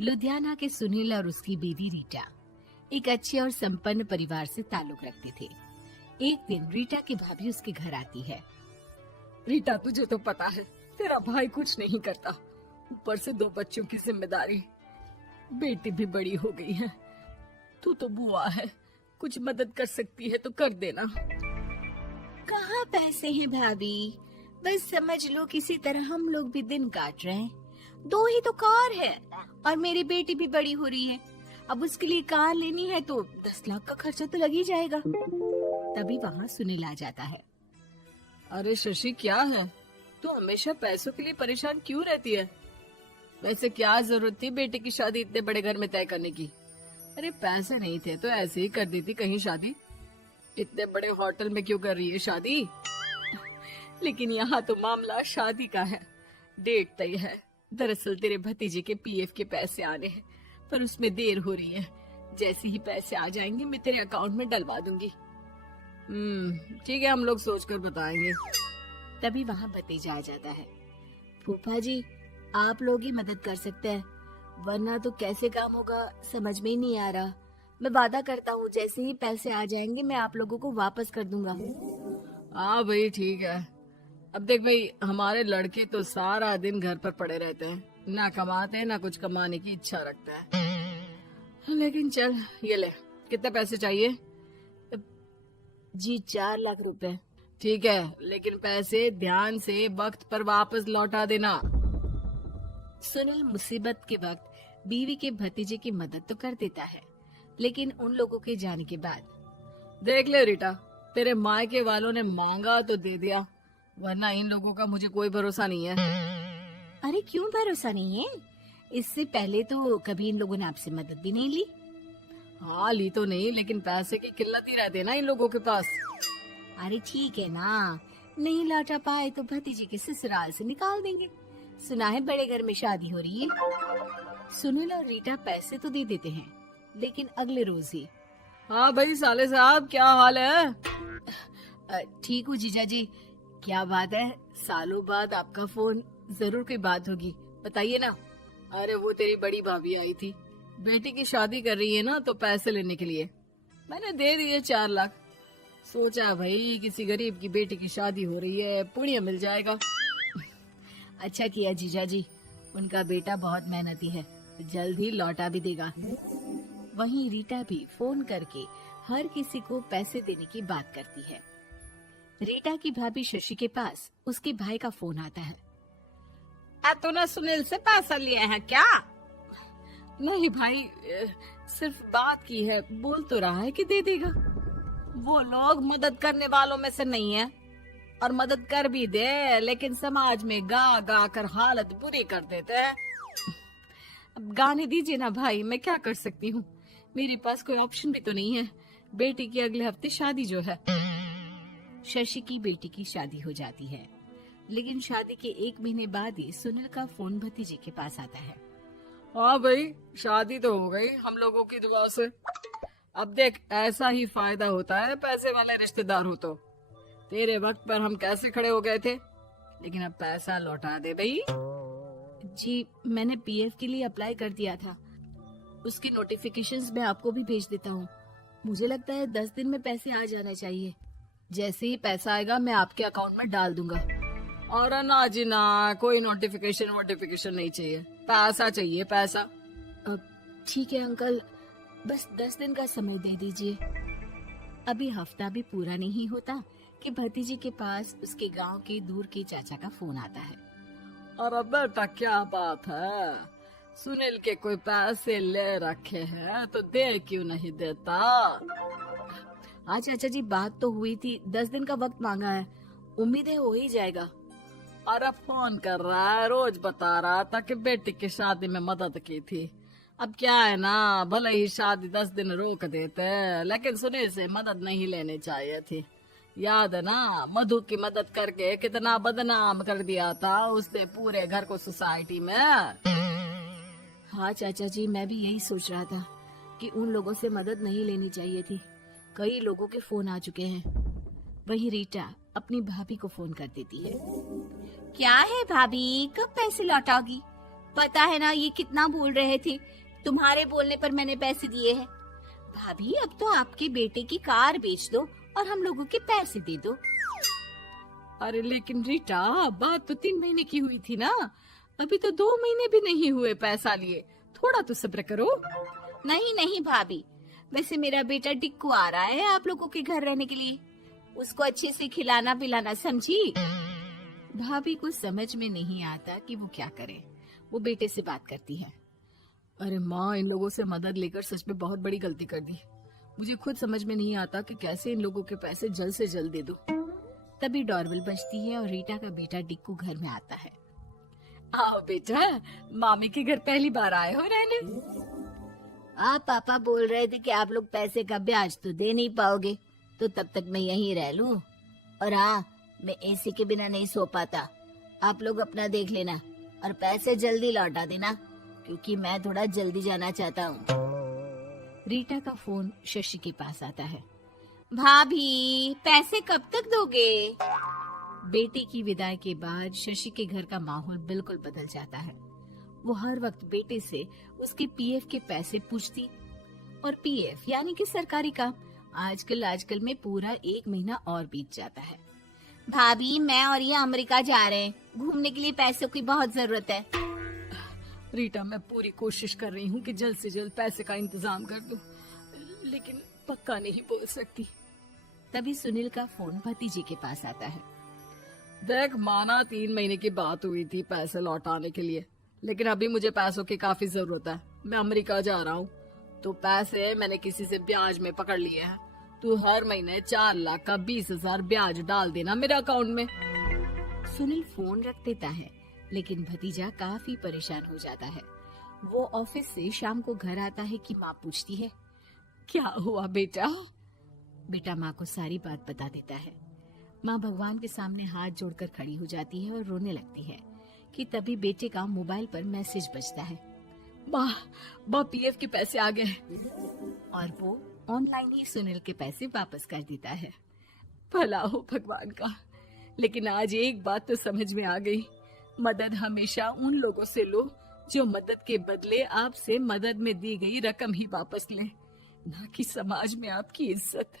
लुधियाना के सुनील और उसकी बीवी रीटा एक अच्छे और संपन्न परिवार से ताल्लुक रखते थे। एक दिन रीटा की भाभी उसके घर आती है। रीटा, तुझे तो पता है तेरा भाई कुछ नहीं करता, ऊपर से 2 बच्चों की जिम्मेदारी, बेटी भी बड़ी हो गई है। तू तो बुआ है, कुछ मदद कर सकती है तो कर देना। कहाँ पैसे हैं भाभी, बस समझ लो किसी तरह हम लोग भी दिन काट रहे हैं। 2 ही तो कार है और मेरी बेटी भी बड़ी हो रही है। अब उसके लिए कार लेनी है तो 10 लाख का खर्चा तो लग ही जाएगा। तभी वहाँ सुनील आ जाता है। अरे शशि, क्या है, तू हमेशा पैसों के लिए परेशान क्यों रहती है? वैसे क्या जरूरत थी बेटी की शादी इतने बड़े घर में तय करने की? अरे पैसे नहीं थे तो ऐसे ही कर देती कहीं शादी। इतने बड़े होटल में क्यों कर रही है शादी? लेकिन यहाँ तो मामला शादी का है, डेट तय है। दरअसल तेरे भतीजे के पीएफ के पैसे आने हैं, पर उसमें देर हो रही है। जैसे ही पैसे आ जाएंगे मैं तेरे अकाउंट में डलवा दूंगी। ठीक है, हम लोग सोचकर बताएंगे। तभी वहाँ भतीजा आ जाता है। फूफा जी, आप लोग ही मदद कर सकते हैं, वरना तो कैसे काम होगा समझ में ही नहीं आ रहा। मैं वादा करता हूँ जैसे ही पैसे आ जाएंगे मैं आप लोगों को वापस कर दूंगा। हाँ भाई, ठीक है। अब देख भाई, हमारे लड़के तो सारा दिन घर पर पड़े रहते हैं, ना कमाते हैं ना कुछ कमाने की इच्छा रखता है। लेकिन चल, ये ले, कितने पैसे चाहिए? जी 4 लाख रुपए। ठीक है, लेकिन पैसे ध्यान से वक्त पर वापस लौटा देना। सुनील मुसीबत के वक्त बीवी के भतीजे की मदद तो कर देता है, लेकिन उन लोगों के जाने के बाद देख ले रीटा, तेरे मायके वालों ने मांगा तो दे दिया, वरना इन लोगों का मुझे कोई भरोसा नहीं है। अरे क्यों भरोसा नहीं है? इससे पहले तो कभी इन लोगों ने आपसे मदद भी नहीं ली। हाँ, ली तो नहीं, लेकिन पैसे की किल्लत ही रहती है ना इन लोगों के पास। अरे ठीक है ना, नहीं लौटा पाए तो भतीजे के ससुराल से निकाल देंगे। सुना है बड़े घर में शादी हो रही है। सुनील और रीटा पैसे तो दे देते हैं, लेकिन अगले रोज ही। हाँ भाई साले साहब, क्या हाल है? ठीक हूँ जीजा जी। क्या बात है, सालों बाद आपका फोन, जरूर कोई बात होगी, बताइए ना। अरे वो तेरी बड़ी भाभी आई थी, बेटी की शादी कर रही है ना, तो पैसे लेने के लिए मैंने दे दिए 4 लाख। सोचा भाई किसी गरीब की बेटी की शादी हो रही है, पुण्य मिल जाएगा। अच्छा किया जीजा जी, उनका बेटा बहुत मेहनती है, जल्द ही लौटा भी देगा। वहीं रीटा भी फोन करके हर किसी को पैसे देने की बात करती है। रीटा की भाभी शशि के पास उसके भाई का फोन आता है। तूने सुनील से पैसा लिया है क्या? नहीं भाई, सिर्फ बात की है, बोल तो रहा है कि दे देगा। वो लोग मदद करने वालों में से नहीं है, और मदद कर भी दे लेकिन समाज में गा गा कर हालत बुरी कर देते हैं। अब गाने दीजिए ना भाई, मैं क्या कर सकती हूँ, मेरे पास कोई ऑप्शन भी तो नहीं है। बेटी की अगले हफ्ते शादी जो है। शशि की बेटी की शादी हो जाती है, लेकिन शादी के 1 महीने बाद ही सुनील का फोन भतीजे के पास आता है। हाँ भाई, शादी तो हो गई हम लोगों की दुआ से। अब देख, ऐसा ही फायदा होता है पैसे वाले रिश्तेदार हो तो। तेरे वक्त पर हम कैसे खड़े हो गए थे, लेकिन अब पैसा लौटा दे भाई। जी, मैंने पीएफ के लिए अप्लाई कर दिया था, उसकी नोटिफिकेशंस मैं आपको भी भेज देता हूँ। मुझे लगता है 10 दिन में पैसे आ जाना चाहिए। जैसे ही पैसा आएगा मैं आपके अकाउंट में डाल दूंगा। और ना जी ना, कोई नोटिफिकेशन नहीं चाहिए, पैसा चाहिए, पैसा। ठीक है अंकल, बस 10 दिन का समय दे दीजिए। अभी हफ्ता भी पूरा नहीं होता कि भतीजे के पास उसके गांव के दूर के चाचा का फोन आता है। अरे बेटा, क्या बात है, सुनील के कोई पैसे ले रखे हैं तो दे क्यों नहीं देता? हाँ चाचा जी, बात तो हुई थी, 10 दिन का वक्त मांगा है, उम्मीद है हो ही जाएगा। अरे फोन कर रहा है, रोज बता रहा था कि बेटी की शादी में मदद की थी। अब क्या है ना, भले ही शादी 10 दिन रोक देते, लेकिन सुनील से मदद नहीं लेनी चाहिए थी। याद है ना, मधु की मदद करके कितना बदनाम कर दिया था उसने पूरे घर को सोसाइटी में। हाँ चाचा जी, मैं भी यही सोच रहा था कि उन लोगों से मदद नहीं लेनी चाहिए थी। कई लोगों के फोन आ चुके हैं। वहीं रीटा अपनी भाभी को फोन कर देती है। क्या है भाभी, कब पैसे लौटाओगी? पता है ना ये कितना बोल रहे थे, तुम्हारे बोलने पर मैंने पैसे दिए हैं। भाभी अब तो आपके बेटे की कार बेच दो और हम लोगों के पैसे दे दो। अरे लेकिन रीटा, बात तो 3 महीने की हुई थी ना, अभी तो 2 महीने भी नहीं हुए पैसा लिए, थोड़ा तो सब्र करो। नहीं नहीं भाभी, वैसे मेरा बेटा टिक्कू आ रहा है आप लोगों के घर रहने के लिए, उसको अच्छे से खिलाना पिलाना, समझी? भाभी को समझ में नहीं आता कि वो क्या करे। वो बेटे से बात करती है। अरे माँ, इन लोगों से मदद लेकर सच में बहुत बड़ी गलती कर दी। मुझे खुद समझ में नहीं आता कि कैसे इन लोगों के पैसे जल्द से जल्द दे दूं। तभी डोरबेल बजती है और रीटा का बेटा टिक्कू घर में आता है। आओ बेटा, मामी के घर पहली बार आए हो रहने? आप पापा बोल रहे थे कि आप लोग पैसे का ब्याज तो दे नहीं पाओगे, तो तब तक मैं यहीं रह लूं। और हाँ, मैं एसी के बिना नहीं सो पाता। आप लोग अपना देख लेना और पैसे जल्दी लौटा देना, क्योंकि मैं थोड़ा जल्दी जाना चाहता हूँ। रीटा का फोन शशि के पास आता है। भाभी, पैसे कब तक दोगे? बेटे की विदाई के बाद शशि के घर का माहौल बिल्कुल बदल जाता है। वो हर वक्त बेटे से उसके पीएफ के पैसे पूछती, और पीएफ यानी कि सरकारी काम। आजकल में पूरा 1 महीना और बीत जाता है। भाभी, मैं और ये अमेरिका जा रहे हैं, घूमने के लिए पैसों की बहुत जरूरत है। रीटा, मैं पूरी कोशिश कर रही हूँ कि जल्द से जल्द पैसे का इंतजाम कर दूं, लेकिन पक्का नहीं बोल सकती। तभी सुनील का फोन भतीजे के पास आता है। देख माना 3 महीने की बात हुई थी पैसे लौटाने के लिए, लेकिन अभी मुझे पैसों की काफी जरूरत है। मैं अमेरिका जा रहा हूँ, तो पैसे मैंने किसी से ब्याज में पकड़ लिए हैं। तू हर महीने 4 लाख का 20,000 ब्याज डाल देना मेरे अकाउंट में। सुनील फोन रख देता है, लेकिन भतीजा काफी परेशान हो जाता है। वो ऑफिस से शाम को घर आता है कि माँ पूछती है, क्या हुआ बेटा? बेटा माँ को सारी बात बता देता है। माँ भगवान के सामने हाथ जोड़कर खड़ी हो जाती है और रोने लगती है कि तभी बेटे का मोबाइल पर मैसेज बजता है। माँ, पीएफ के पैसे आ गए। और वो ऑनलाइन ही सुनील के पैसे वापस कर देता है। भला हो भगवान का। लेकिन आज एक बात तो समझ में आ गई, मदद हमेशा उन लोगों से लो जो मदद के बदले आपसे मदद में दी गई रकम ही वापस लें, ना कि समाज में आपकी इज्जत।